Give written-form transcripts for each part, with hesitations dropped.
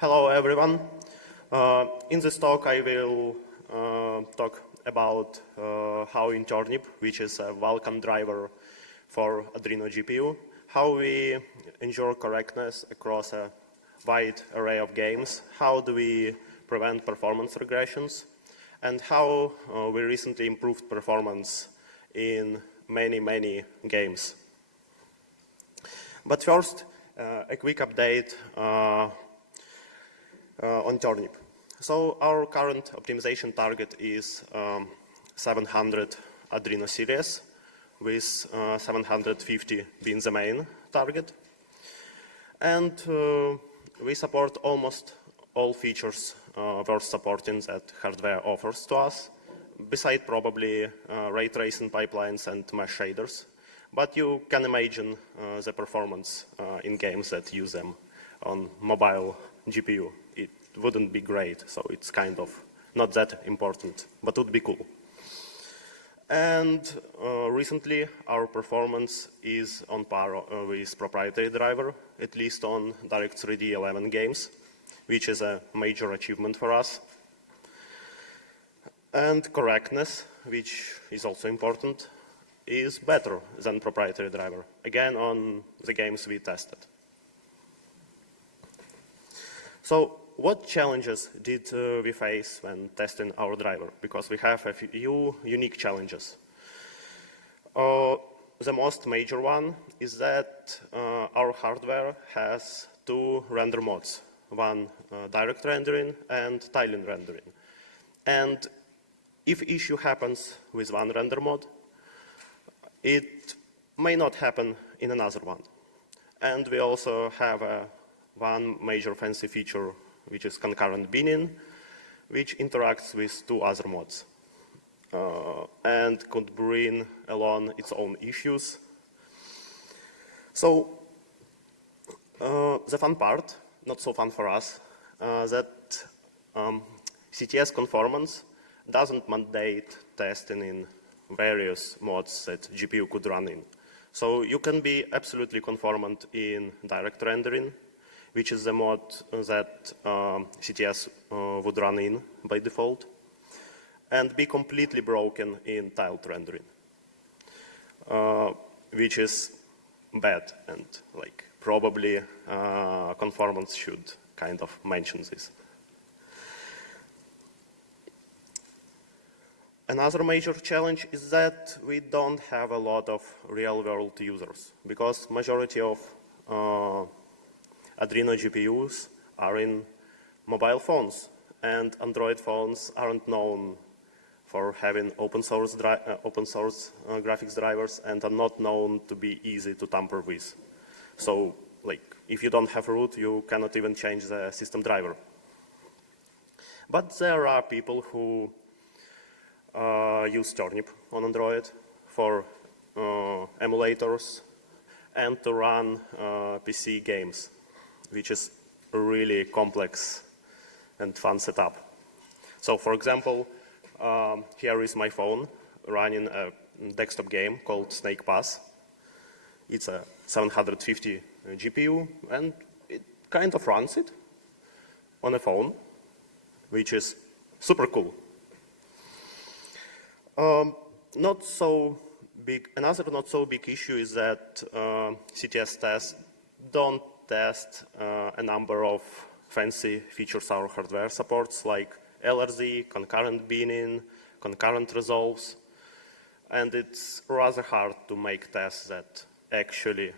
Hello, everyone. In this talk, I will talk about how in Turnip, which is a Vulkan driver for Adreno GPU, how we ensure correctness across a wide array of games, how do we prevent performance regressions, and how we recently improved performance in many games. But first, a quick update on Turnip. So our current optimization target is 700 Adreno series, with 750 being the main target. And we support almost all features worth supporting that hardware offers to us, beside probably ray tracing pipelines and mesh shaders. But you can imagine the performance in games that use them on mobile GPU. It wouldn't be great, so it's kind of not that important, but would be cool. And recently, our performance is on par with proprietary driver, at least on Direct3D 11 games, which is a major achievement for us. And correctness, which is also important, is better than proprietary driver, again on the games we tested. So what challenges did we face when testing our driver? Because we have a few unique challenges. The most major one is that our hardware has two render modes, one direct rendering and tiling rendering. And if issue happens with one render mode, it may not happen in another one. And we also have one major fancy feature, which is concurrent binning, which interacts with two other modes and could bring along its own issues. So the fun part, not so fun for us, that CTS conformance doesn't mandate testing in various modes that GPU could run in. So you can be absolutely conformant in direct rendering, which is the mode that CTS would run in by default, and be completely broken in tiled rendering, which is bad, and like probably conformance should kind of mention this. Another major challenge is that we don't have a lot of real-world users, because majority of Adreno GPUs are in mobile phones, and Android phones aren't known for having open source graphics drivers and are not known to be easy to tamper with. So, like, if you don't have root, you cannot even change the system driver. But there are people who use Turnip on Android for emulators and to run PC games, which is a really complex and fun setup. So for example, here is my phone running a desktop game called Snake Pass. It's a 750 GPU, and it kind of runs it on a phone, which is super cool. Another not so big issue is that CTS tests don't test a number of fancy features our hardware supports, like LRZ, concurrent binning, concurrent resolves, and it's rather hard to make tests that actually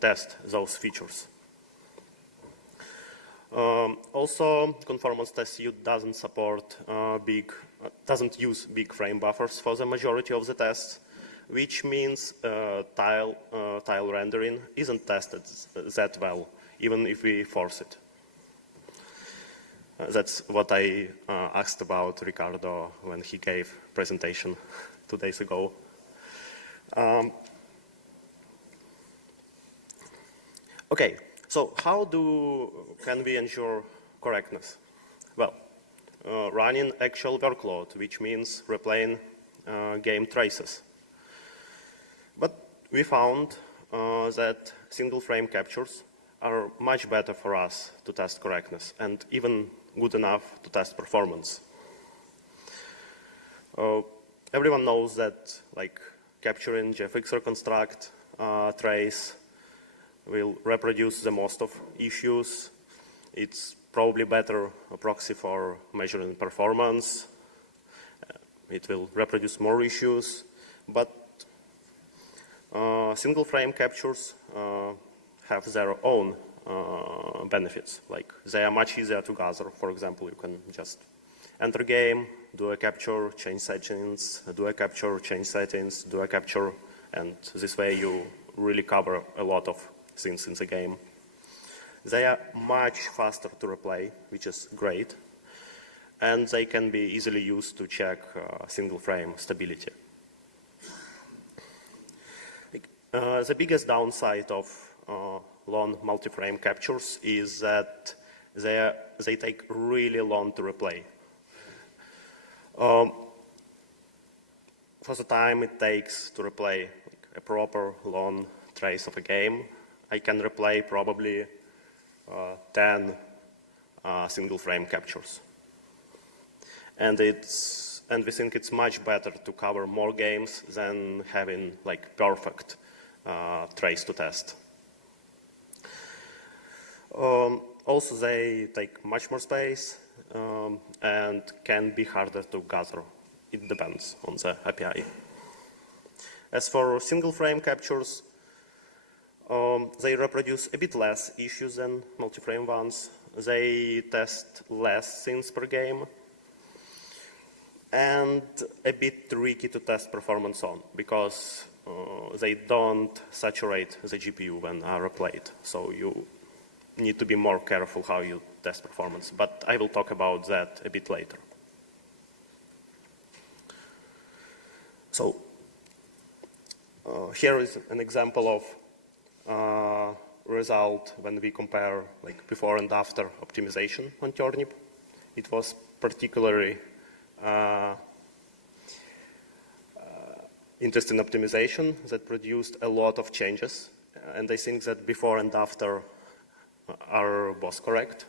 test those features. Also, conformance test suite doesn't support doesn't use big frame buffers for the majority of the tests, which means tile rendering isn't tested that well, even if we force it. That's what I asked about Ricardo when he gave presentation 2 days ago. Okay, so how can we ensure correctness? Well, running actual workload, which means replaying game traces. But we found that single frame captures are much better for us to test correctness and even good enough to test performance. Everyone knows that like capturing GFX reconstruct trace will reproduce the most of issues. It's probably better a proxy for measuring performance. It will reproduce more issues, but single frame captures have their own benefits. Like they are much easier to gather. For example, you can just enter game, do a capture, change settings, do a capture, change settings, do a capture, and this way you really cover a lot of things in the game. They are much faster to replay, which is great, and they can be easily used to check single frame stability. The biggest downside of long multi-frame captures is that they take really long to replay. For the time it takes to replay a proper long trace of a game, I can replay probably 10 single frame captures. And we think it's much better to cover more games than having like perfect trace to test. Also, they take much more space and can be harder to gather. It depends on the API. As for single frame captures, they reproduce a bit less issues than multi-frame ones. They test less things per game, and a bit tricky to test performance on because they don't saturate the GPU when are replayed. So you need to be more careful how you test performance, but I will talk about that a bit later. So here is an example of result when we compare like before and after optimization on Turnip. It was particularly interesting optimization that produced a lot of changes, and I think that before and after are both correct,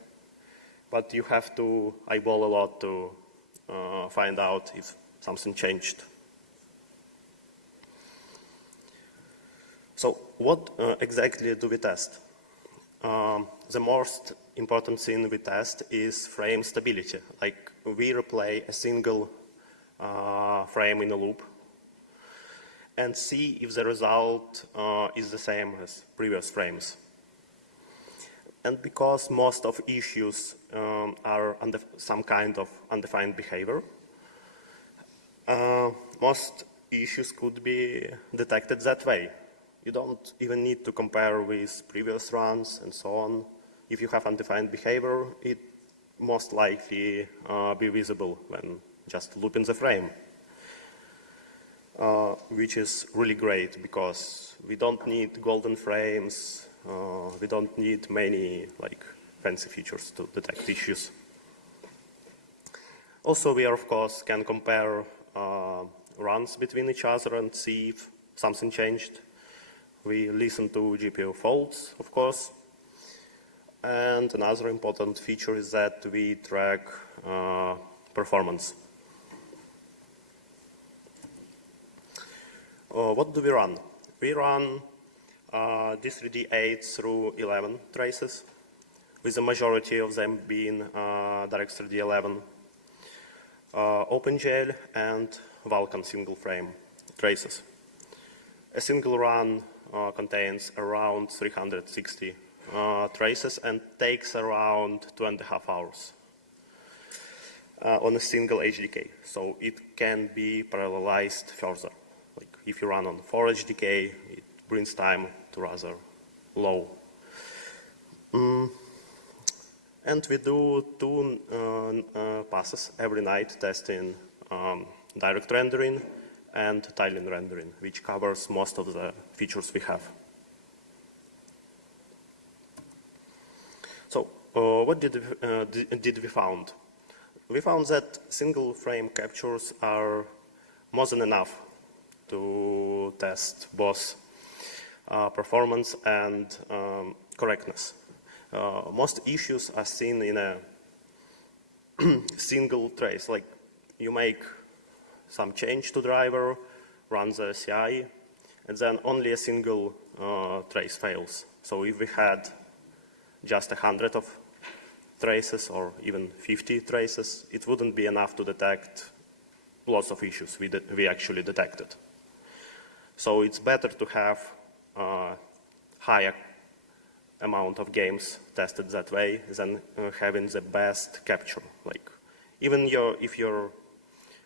but you have to eyeball a lot to find out if something changed. So what exactly do we test? The most important thing we test is frame stability. Like we replay a single frame in a loop and see if the result is the same as previous frames. And because most of issues are under some kind of undefined behavior, most issues could be detected that way. You don't even need to compare with previous runs and so on. If you have undefined behavior, it most likely be visible when just looping the frame, which is really great because we don't need golden frames. We don't need many like fancy features to detect issues. Also, we of course can compare runs between each other and see if something changed. We listen to GPU faults, of course. And another important feature is that we track performance. What do we run? We run D3D8 through 11 traces, with the majority of them being Direct3D11, OpenGL, and Vulkan single frame traces. A single run contains around 360 traces and takes around 2.5 hours on a single HDK. So it can be parallelized further. Like if you run on 4 HDK, it brings time to rather low. And we do 2 passes every night testing direct rendering and tiling rendering, which covers most of the features we have. So what did we found? We found that single frame captures are more than enough to test both performance and correctness. most issues are seen in a single trace, like you make some change to driver, run the CI, and then only a single trace fails. So if we had just 100 of traces or even 50 traces, it wouldn't be enough to detect lots of issues we actually detected. So it's better to have a higher amount of games tested that way than having the best capture. Like even if your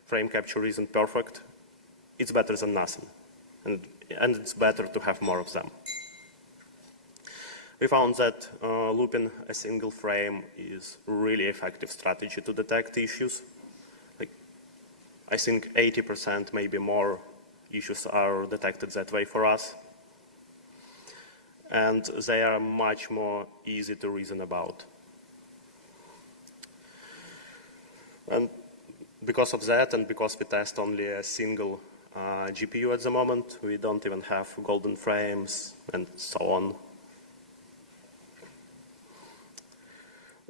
frame capture isn't perfect, it's better than nothing. And it's better to have more of them. We found that looping a single frame is a really effective strategy to detect issues. Like, I think 80%, maybe more, issues are detected that way for us. And they are much more easy to reason about. And because of that, and because we test only a single GPU at the moment, we don't even have golden frames and so on.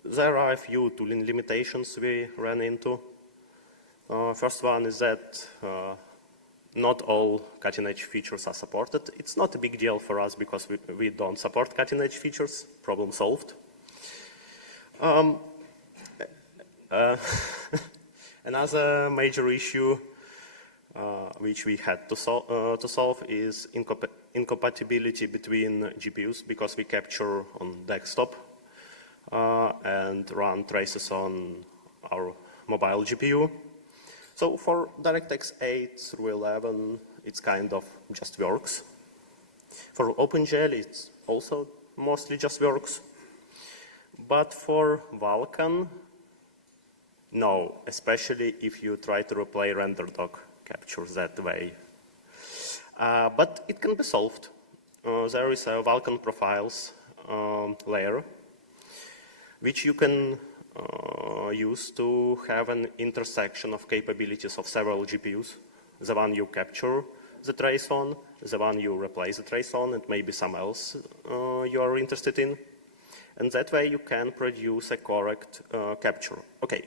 There are a few tooling limitations we ran into. First one is that not all cutting-edge features are supported. It's not a big deal for us because we don't support cutting-edge features. Problem solved. Another major issue which we had to solve is incompatibility between GPUs, because we capture on desktop and run traces on our mobile GPU. So for DirectX 8 through 11, it's kind of just works. For OpenGL, it's also mostly just works. But for Vulkan, no, especially if you try to replay RenderDoc captures that way. But it can be solved. There is a Vulkan profiles layer, which you can use to have an intersection of capabilities of several GPUs. The one you capture the trace on, the one you replace the trace on, and maybe some else you are interested in. And that way you can produce a correct capture. Okay,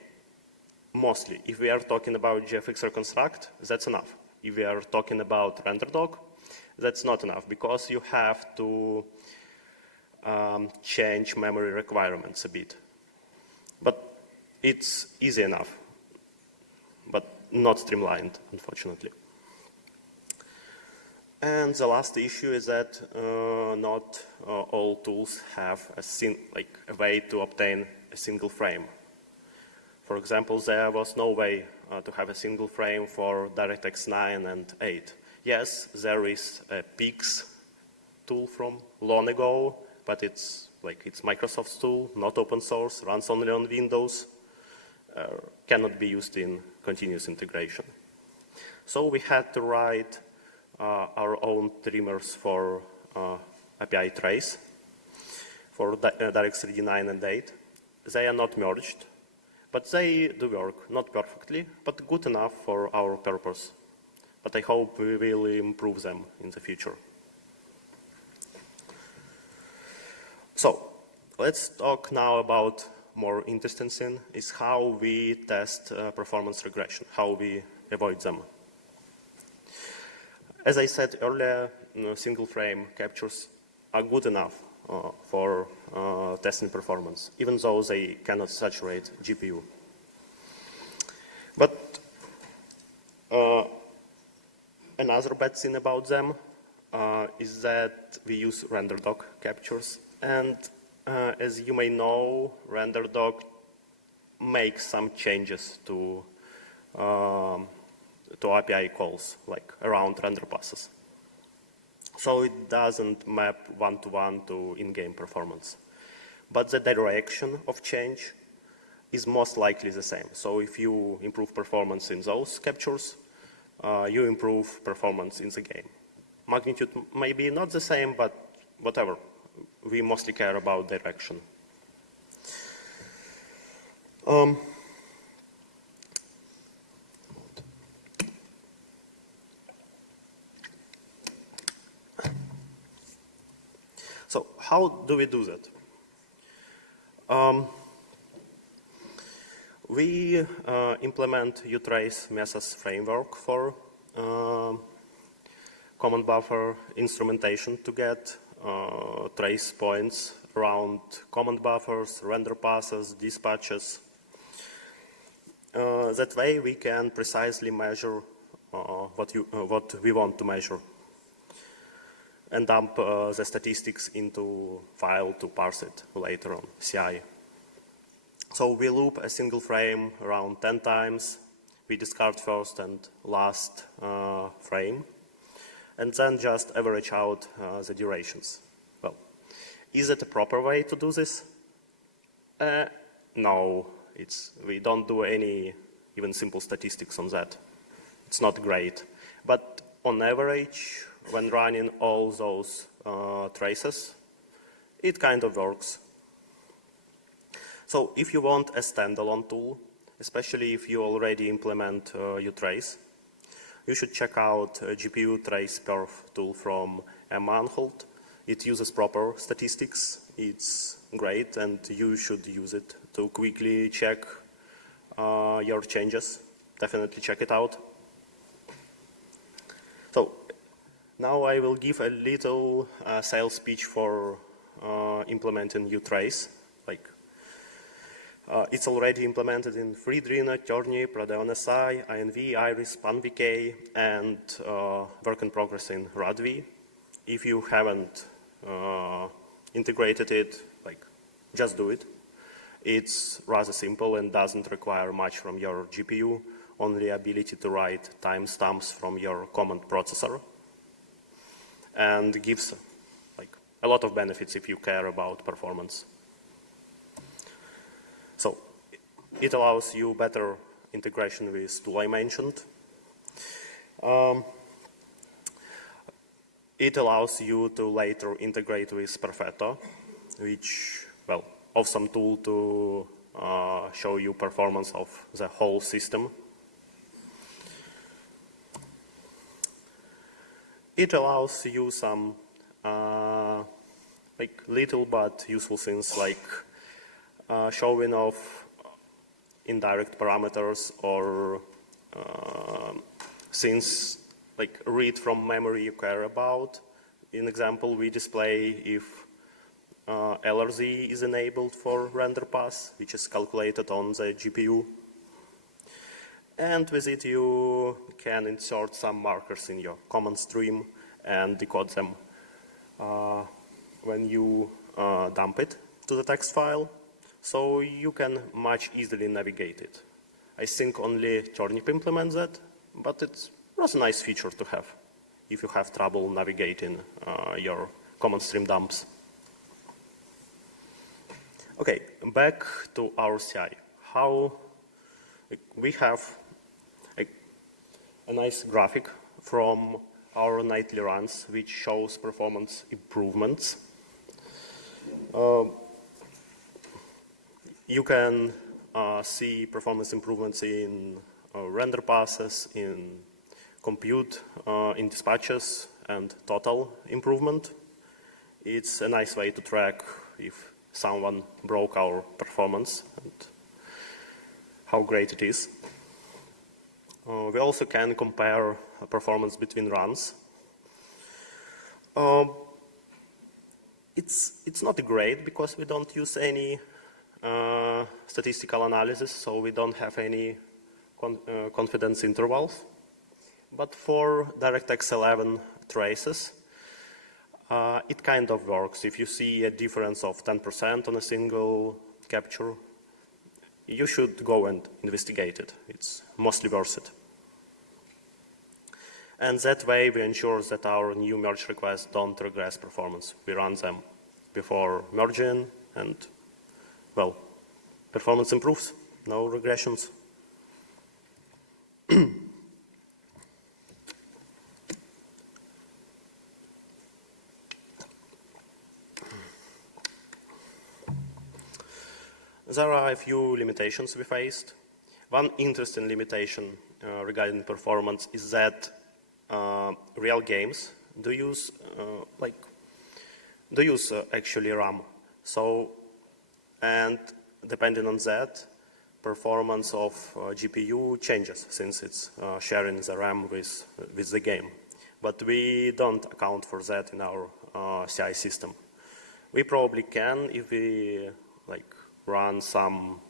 mostly, if we are talking about GFX reconstruct, that's enough. If we are talking about RenderDoc, that's not enough, because you have to change memory requirements a bit. But it's easy enough, but not streamlined, unfortunately. And the last issue is that not all tools have a way to obtain a single frame. For example, there was no way to have a single frame for DirectX 9 and 8. Yes, there is a PIX tool from long ago, but it's Microsoft's tool, not open source, runs only on Windows, cannot be used in continuous integration. So we had to write our own trimmers for API trace for DirectX 3D 9 and 8. They are not merged, but they do work, not perfectly, but good enough for our purpose. But I hope we will improve them in the future. So let's talk now about more interesting thing, is how we test performance regression, how we avoid them. As I said earlier, single frame captures are good enough for testing performance, even though they cannot saturate GPU. But another bad thing about them is that we use RenderDoc captures. And as you may know, RenderDoc makes some changes to API calls, like around render passes. So it doesn't map one-to-one to in-game performance. But the direction of change is most likely the same. So if you improve performance in those captures, you improve performance in the game. Magnitude may be not the same, but whatever. We mostly care about direction. So how do we do that? We implement utrace methods framework for command buffer instrumentation to get trace points around command buffers, render passes, dispatches. That way we can precisely measure what we want to measure and dump the statistics into file to parse it later on, CI. So we loop a single frame around 10 times. We discard first and last frame, and then just average out the durations. Well, is it a proper way to do this? No, we don't do any even simple statistics on that. It's not great. But on average, when running all those traces, it kind of works. So if you want a standalone tool, especially if you already implement utrace, you should check out GPU trace perf tool from Anhalt. It uses proper statistics. It's great, and you should use it to quickly check your changes. Definitely check it out. So now I will give a little sales pitch for implementing utrace. It's already implemented in Adreno, Turnip, Radeon SI, INV, Iris, PanVK, and work in progress in RADV. If you haven't integrated it, just do it. It's rather simple and doesn't require much from your GPU, only ability to write timestamps from your command processor, and gives a lot of benefits if you care about performance. So it allows you better integration with tool I mentioned. It allows you to later integrate with Perfetto, which, well, awesome tool to show you performance of the whole system. It allows you some little but useful things like showing off indirect parameters or things like read from memory you care about. In example, we display if LRZ is enabled for render pass, which is calculated on the GPU. And with it, you can insert some markers in your command stream and decode them when you dump it to the text file, so you can much easily navigate it. I think only Turnip implements that, but it was a nice feature to have if you have trouble navigating your command stream dumps. Okay, back to our CI. How we have a nice graphic from our nightly runs, which shows performance improvements. You can see performance improvements in render passes, in compute, in dispatches, and total improvement. It's a nice way to track if someone broke our performance and how great it is. We also can compare performance between runs. It's not great because we don't use any statistical analysis, so we don't have any confidence intervals. But for DirectX 11 traces, it kind of works. If you see a difference of 10% on a single capture, you should go and investigate it. It's mostly worth it. And that way we ensure that our new merge requests don't regress performance. We run them before merging and, well, performance improves, no regressions. There are a few limitations we faced. One interesting limitation regarding performance is that real games do use actually RAM. So And depending on that, performance of GPU changes since it's sharing the RAM with the game. But we don't account for that in our CI system. We probably can if we run some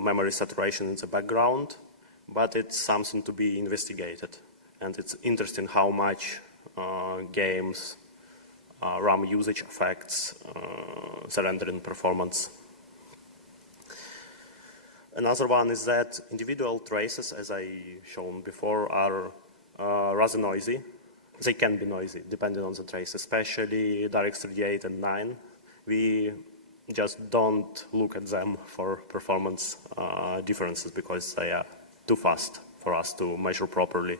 memory saturation in the background, but it's something to be investigated. And it's interesting how much games RAM usage affects the rendering performance. Another one is that individual traces, as I shown before, are rather noisy. They can be noisy, depending on the trace, especially DirectX 38 and 9. We just don't look at them for performance differences because they are too fast for us to measure properly.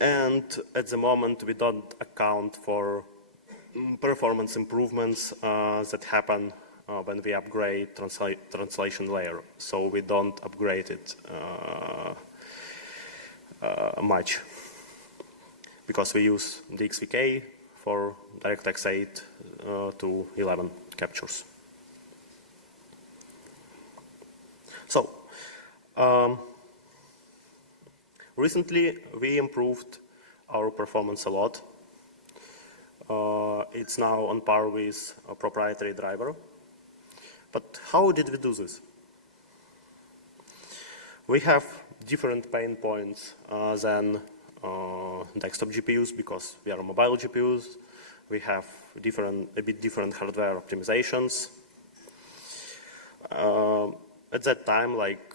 And at the moment, we don't account for performance improvements that happen when we upgrade translation layer. So we don't upgrade it much because we use the XVK for DirectX 8 to 11 captures. So recently we improved our performance a lot. It's now on par with a proprietary driver. But how did we do this? We have different pain points than desktop GPUs because we are mobile GPUs. We have a bit different hardware optimizations. At that time, like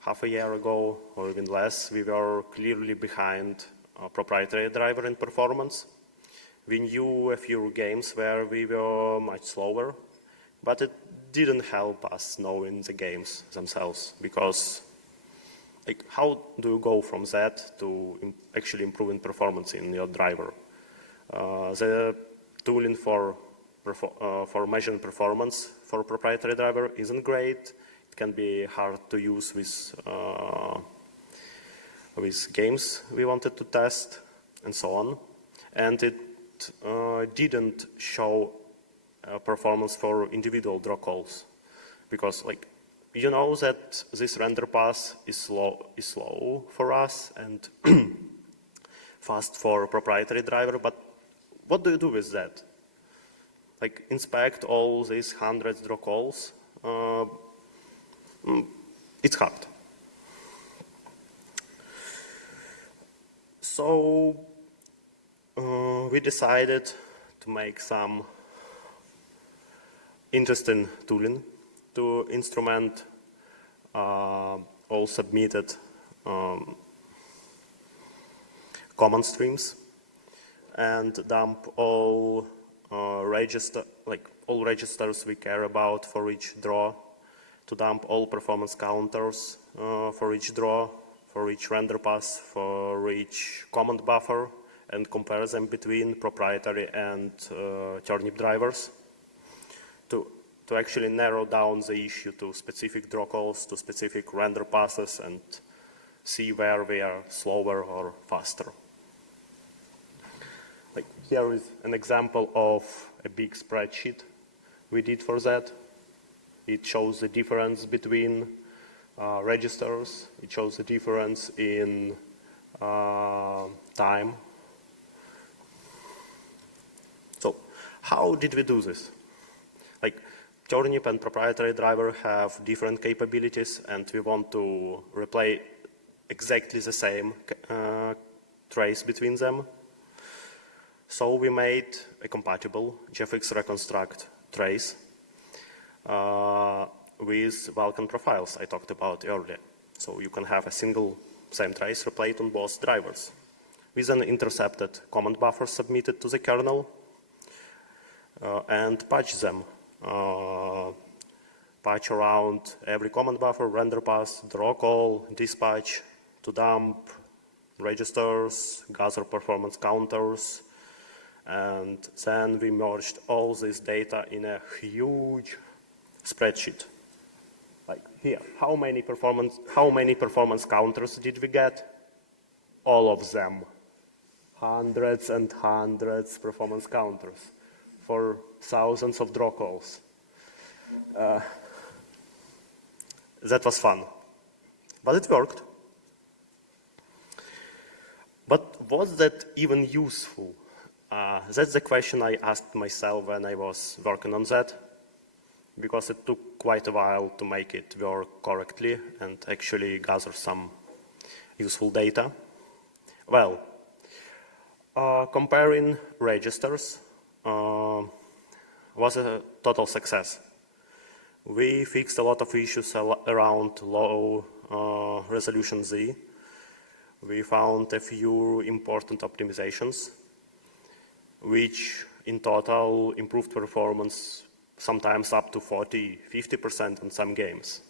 half a year ago or even less, we were clearly behind a proprietary driver in performance. We knew a few games where we were much slower, but it didn't help us knowing the games themselves because how do you go from that to actually improving performance in your driver? The tooling for measuring performance for a proprietary driver isn't great. It can be hard to use with games we wanted to test and so on. And it didn't show performance for individual draw calls because you know that this render path is slow for us and fast for proprietary driver, but what do you do with that? Inspect all these hundreds draw calls? It's hard. So we decided to make some interesting tooling to instrument all submitted command streams and dump all registers we care about for each draw, to dump all performance counters for each draw, for each render pass, for each command buffer, and compare them between proprietary and Turnip drivers to actually narrow down the issue to specific draw calls, to specific render passes, and see where we are slower or faster. Here is an example of a big spreadsheet we did for that. It shows the difference between registers. It shows the difference in time. So how did we do this? Turnip and proprietary driver have different capabilities, and we want to replay exactly the same trace between them. So we made a compatible GFX reconstruct trace with Vulkan profiles I talked about earlier. So you can have a single same trace replayed on both drivers with an intercepted command buffer submitted to the kernel and patch them. Patch around every command buffer, render pass, draw call, dispatch, to dump registers, gather performance counters, and then we merged all this data in a huge spreadsheet. Here, how many performance counters did we get? All of them. hundreds and hundreds performance counters for thousands of draw calls. That was fun, but it worked. But was that even useful? That's the question I asked myself when I was working on that, because it took quite a while to make it work correctly and actually gather some useful data. Well, comparing registers was a total success. We fixed a lot of issues around low resolution Z. We found a few important optimizations, which in total improved performance sometimes up to 40–50% in some games,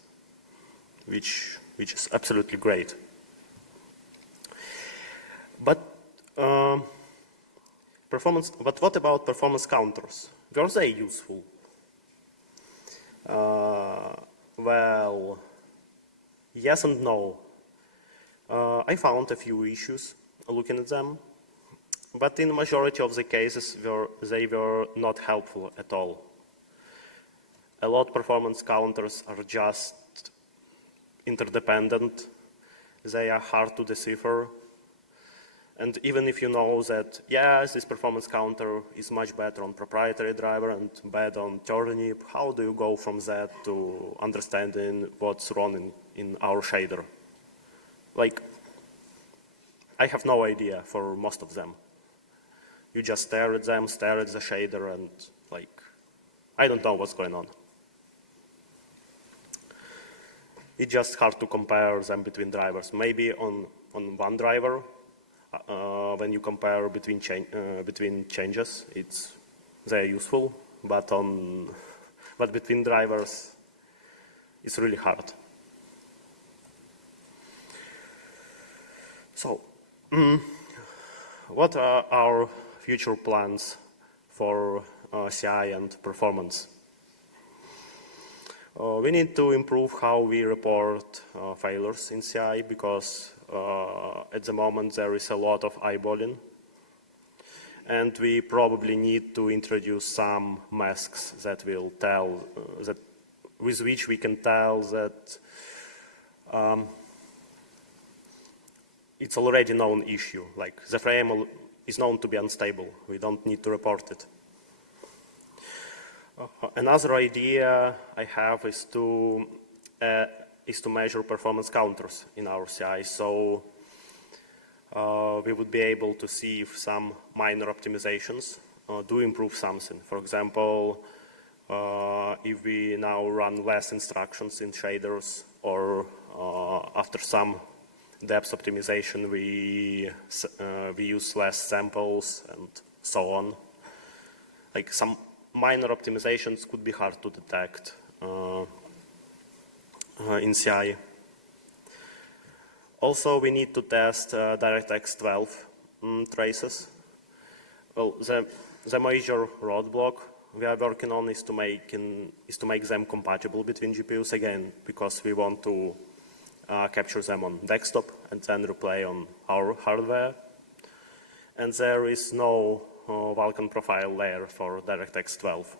which is absolutely great. But what about performance counters? Were they useful? Well, yes and no. I found a few issues looking at them, but in the majority of the cases they were not helpful at all. A lot of performance counters are just interdependent. They are hard to decipher. And even if you know that, yes, this performance counter is much better on proprietary driver and bad on Turnip, how do you go from that to understanding what's wrong in our shader? Like, I have no idea for most of them. You just stare at them, stare at the shader, and like, I don't know what's going on. It's just hard to compare them between drivers. Maybe on one driver, when you compare between changes, they're useful, but between drivers, it's really hard. So, what are our future plans for CI and performance? We need to improve how we report failures in CI, because at the moment there is a lot of eyeballing, and we probably need to introduce some masks that will tell with which we can tell that it's already known issue, like the frame is known to be unstable. We don't need to report it. Another idea I have is to measure performance counters in our CI, so we would be able to see if some minor optimizations do improve something. For example, if we now run less instructions in shaders, or after some depth optimization we use less samples and so on. Like some minor optimizations could be hard to detect in CI. Also, we need to test DirectX 12 traces. Well, the major roadblock we are working on is to make them compatible between GPUs, again, because we want to capture them on desktop and then replay on our hardware. And there is no Vulkan profile layer for DirectX 12.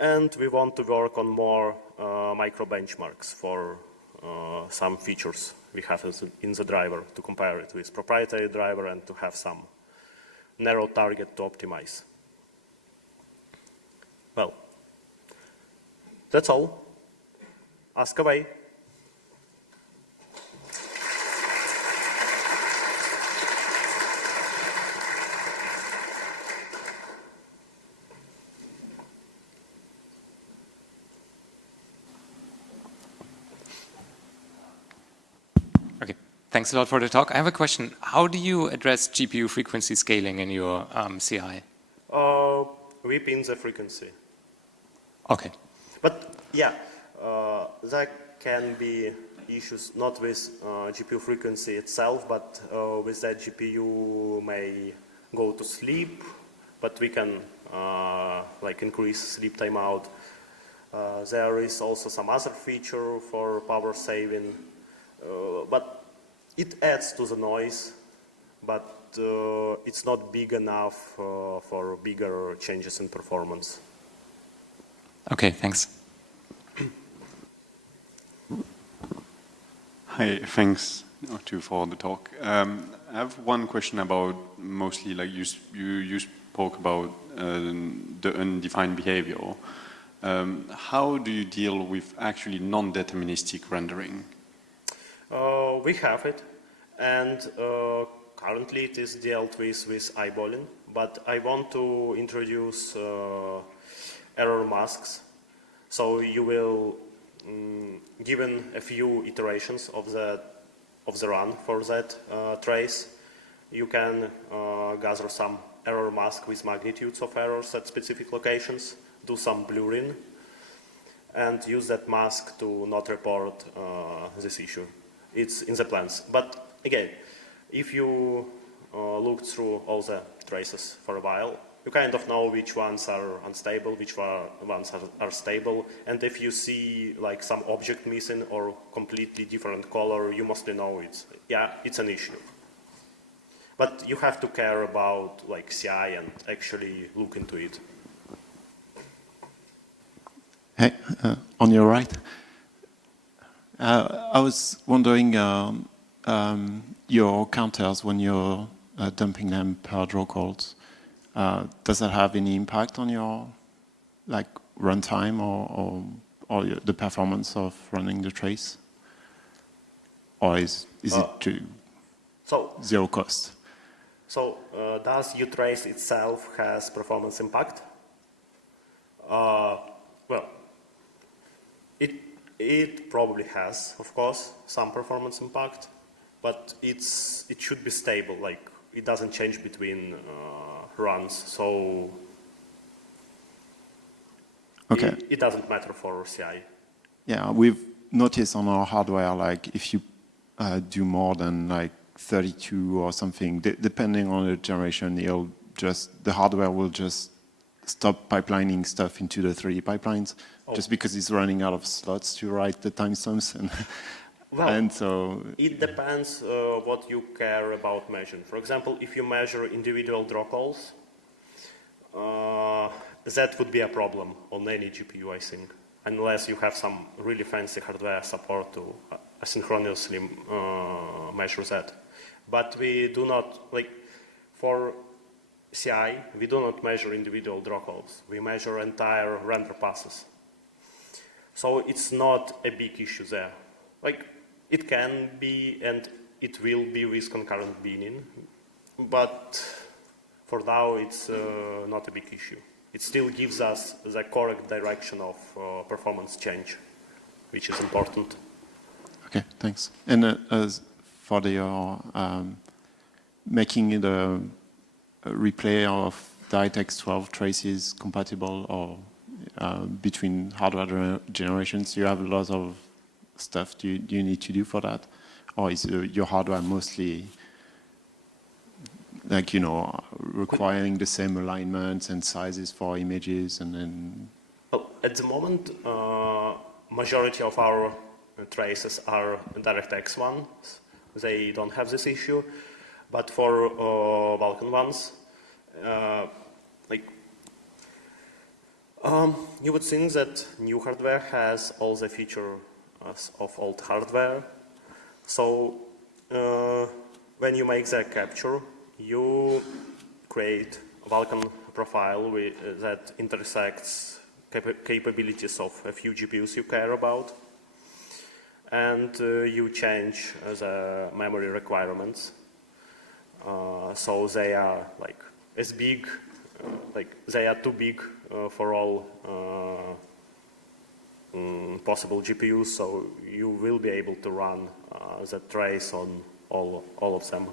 And we want to work on more micro benchmarks for some features we have in the driver, to compare it with proprietary driver and to have some narrow target to optimize. Well, that's all. Ask away. Okay, thanks a lot for the talk. I have a question. How do you address GPU frequency scaling in your CI? We pin the frequency. Okay. But yeah, there can be issues not with GPU frequency itself, but with that GPU may go to sleep, but we can like increase sleep timeout. There is also some other feature for power saving, but it adds to the noise but it's not big enough for bigger changes in performance. Okay, thanks. Hi, thanks for the talk. I have one question about mostly like you spoke about the undefined behavior. How do you deal with actually non-deterministic rendering? We have it, and currently it is dealt with eyeballing, but I want to introduce error masks. So you will, given a few iterations of the run for that trace, you can gather some error mask with magnitudes of errors at specific locations, do some blurring, and use that mask to not report this issue. It's in the plans. But again, if you look through all the traces for a while, you kind of know which ones are unstable, which ones are stable, and if you see like some object missing or completely different color, you mostly know it's an issue. But you have to care about like CI and actually look into it. Hey, on your right. I was wondering your counters when you're dumping them per draw calls. Does that have any impact on your like runtime or the performance of running the trace? Or is it to zero cost? So does uTrace itself has performance impact? Well, it probably has, of course, some performance impact, but it should be stable. Like it doesn't change between runs, so okay. It doesn't matter for CI. Yeah, we've noticed on our hardware, like if you do more than like 32 or something, depending on the generation, the hardware will just stop pipelining stuff into the 3D pipelines, just because it's running out of slots to write the timestamps. And so it depends what you care about measuring. For example, if you measure individual draw calls, that would be a problem on any GPU, I think, unless you have some really fancy hardware support to asynchronously measure that. But we do not, like, for CI, we do not measure individual draw calls. We measure entire render passes. So it's not a big issue there. Like, it can be, and it will be with concurrent binning, but for now it's not a big issue. It still gives us the correct direction of performance change, which is important. okay, thanks. And as for making the replay of DirectX 12 traces compatible or between hardware generations, you have a lot of stuff do you need to do for that? Or is your hardware mostly like, requiring the same alignments and sizes for images and then? Well, at the moment, majority of our traces are DirectX ones. They don't have this issue. But for Vulkan ones, you would think that new hardware has all the features of old hardware. So when you make the capture, you create a Vulkan profile that intersects capabilities of a few GPUs you care about. And you change the memory requirements. So they are like as big, they are too big for all possible GPUs, so you will be able to run the trace on all of them.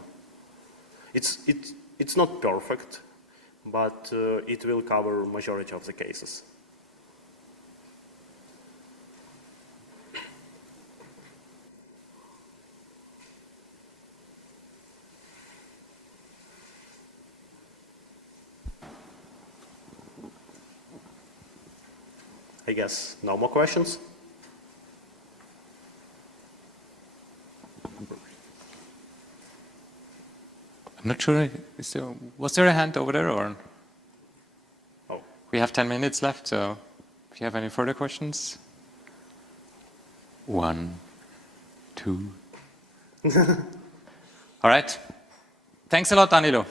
It's not perfect, but it will cover majority of the cases. I guess no more questions? No not sure, was there a hand over there or? Oh. We have 10 minutes left, so if you have any further questions. 1, 2. All right. Thanks a lot, Danylo.